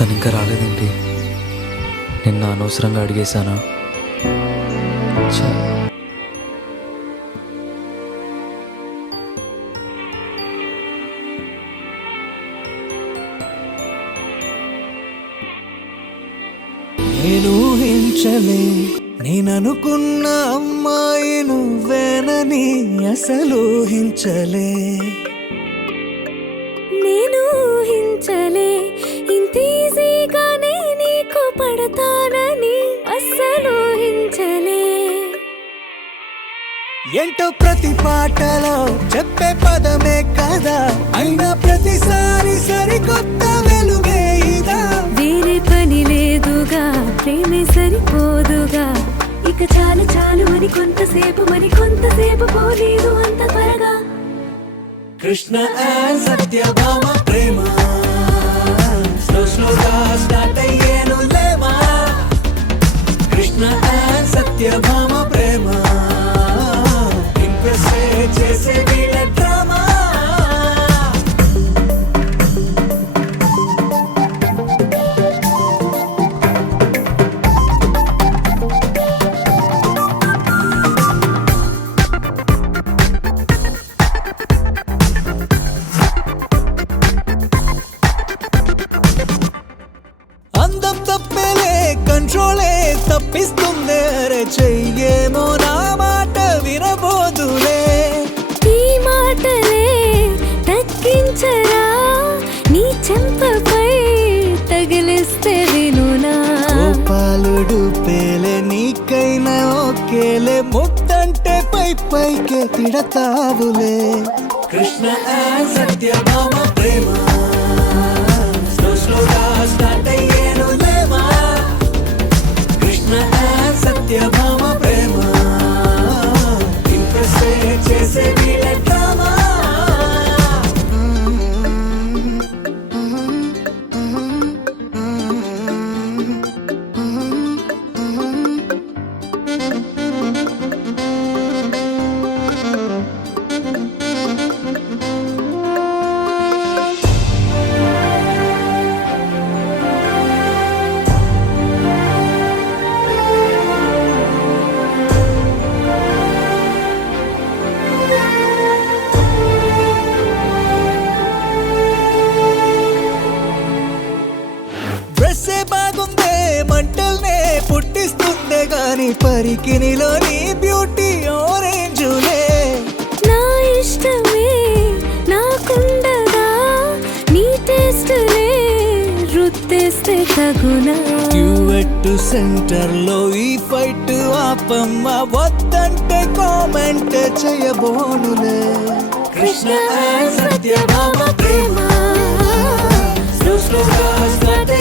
తను ఇంకా రాలేదేంటి? నిన్న అనవసరంగా అడిగేశానా? నేను ఊహించలే, నేననుకున్న అమ్మాయి నువ్వేనని అసలు ఊహించలే. నేను ఊహించలే, ఇంత ఈజీగానే నీకు పడతానని అస్సలు ఊహించలే. ఏంటో ప్రతి పాటలో చెప్పే పదమే కదా, అయినా ప్రతిసారి సరికొత్త వెలుగే ఇదా. వేరే పని లేదుగా, ప్రేమే సరిపోదుగా. ఇక చాలు చాలు అని కొంతసేపు, మరి కొంతసేపు పోలేదు అంత త్వరగా. కృష్ణ అండ్ సత్యభామ ప్రేమ స్లో స్లోగా స్టార్ట్ అయ్యేను లేవా. కృష్ణ అండ్ సత్యభామ ప్రేమ ఇంప్రెస్ చేసే వీళ్ళ డ్రామా. అందం తప్పేలే, కంట్రోలే తప్పిస్తుంది. అరే చెయ్యేమో నా మాట వినబోదులే. ఈ మాటలే తగ్గించరా, నీ చెంపపై తగిలిస్తే వినునా. గోపాలుడు పేలే, నీకైనా ఓకేలే. ముద్దంటే పై పైకే తిడతావులే. కృష్ణ అండ్ సత్యభామ ప్రేమ స్లో స్లోగా స్టార్ట్ అయ్యేను లేవా. కృష్ణ అండ్ సత్యభామ ప్రేమ ఇంప్రెస్ చేసే వీళ్ళ డ్రామా. డ్రెస్సే బాగుందే, మంటల్నే పుట్టిస్తుందే గాని పరికినిలోని బ్యూటీ ఆరెంజులే. నా ఇష్టమే నాకుండగా, నీ టేస్టులే రుత్తేస్తే తగునా. డ్యూయెట్ సెంటర్ లో ఈ ఫైట్ ఆపమ్మ, వద్దంటే కామెంట్ చేయబోనులే. కృష్ణ అండ్ సత్యభామ ప్రేమ స్లో స్లోగా స్టార్ట్